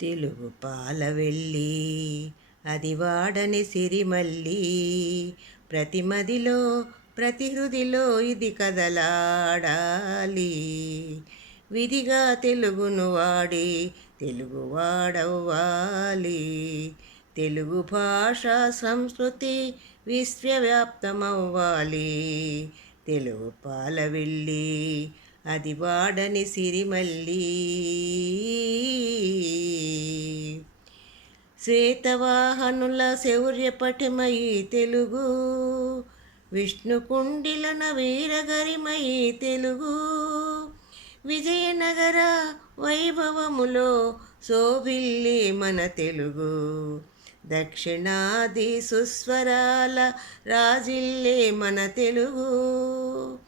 తెలుగు పాలవెల్లి అది వాడని సిరిమల్లి, ప్రతి మదిలో ప్రతి హృదిలో ఇది కదలాడాలి. విధిగా తెలుగును వాడి తెలుగువాడవ్వాలి. తెలుగు భాష సంస్కృతి విశ్వవ్యాప్తమవ్వాలి. తెలుగు పాలవెల్లి అది వాడని సిరిమల్లి. శ్వేతవాహనుల శౌర్యపటిమయి తెలుగు, విష్ణుకుండిలన వీరగరిమయి తెలుగు, విజయనగర వైభవములో శోభిల్లి మన తెలుగు, దక్షిణాది సుస్వరాల రాజిల్లే మన తెలుగు.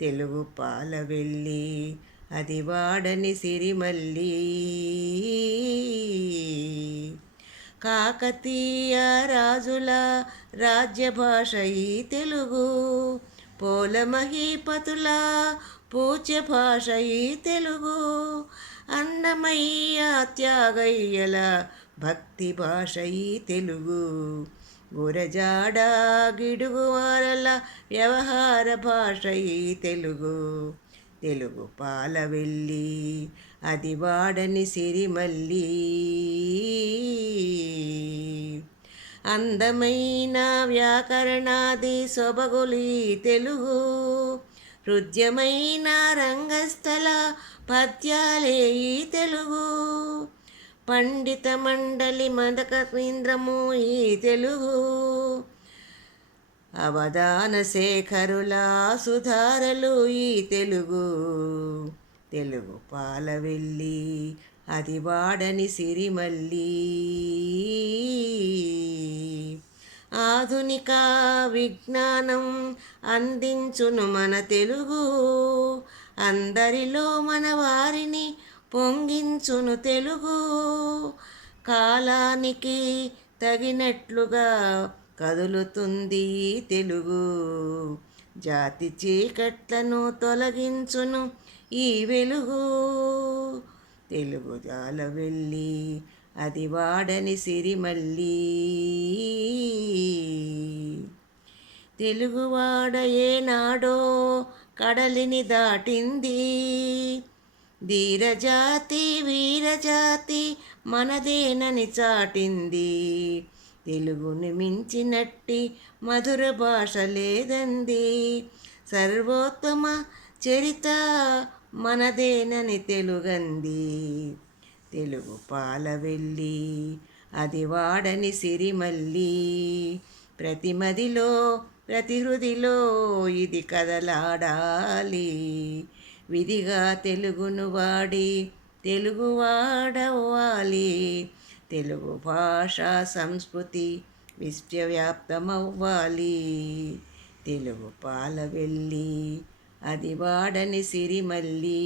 తెలుగు పాలవెల్లి అది వాడని సిరిమల్లి. కాకతీయ రాజుల రాజ్యభాష ఈ తెలుగు, పోల మహీపతుల పూజ్య భాష ఈ తెలుగు, అన్నమయ్య త్యాగయ్యల భక్తి భాష ఈ తెలుగు, గురజాడ గిడుగువారల వ్యవహార భాష ఈ తెలుగు. తెలుగు పాలవెల్లి అది వాడని సిరిమల్లి. అందమైన వ్యాకరణాది సొబగులి తెలుగు, హృద్యమైన రంగస్థల పద్యాలే ఈ తెలుగు, పండిత మండలి మదకవీంద్రము ఈ తెలుగు, అవధాన శేఖరుల సుధారలు ఈ తెలుగు. తెలుగు పాలవెల్లి అది వాడని సిరిమల్లి. ఆధునిక విజ్ఞానం అందించును మన తెలుగు, అందరిలో మన వారిని పొంగించును తెలుగు, కాలానికి తగినట్లుగా కదులుతుంది తెలుగు, జాతి చీకట్లను తొలగించును ఈ వెలుగు. తెలుగు జాలవెల్లి అది వాడని సిరిమల్లి. తెలుగువాడ ఏనాడో కడలిని దాటింది, ధీరజాతి వీరజాతి మనదేనని చాటింది, తెలుగుని మించినట్టి మధుర భాష లేదంది, సర్వోత్తమ చరిత మనదేనని తెలుగంది. తెలుగు పాలవెల్లి అది వాడని సిరిమల్లి, ప్రతి మదిలో ప్రతి హృదిలో ఇది కదలాడాలి. విధిగా తెలుగును వాడి తెలుగువాడవ్వాలి. తెలుగు భాష సంస్కృతి విశ్వవ్యాప్తమవ్వాలి. తెలుగు పాలవెల్లి అది వాడని సిరిమల్లి.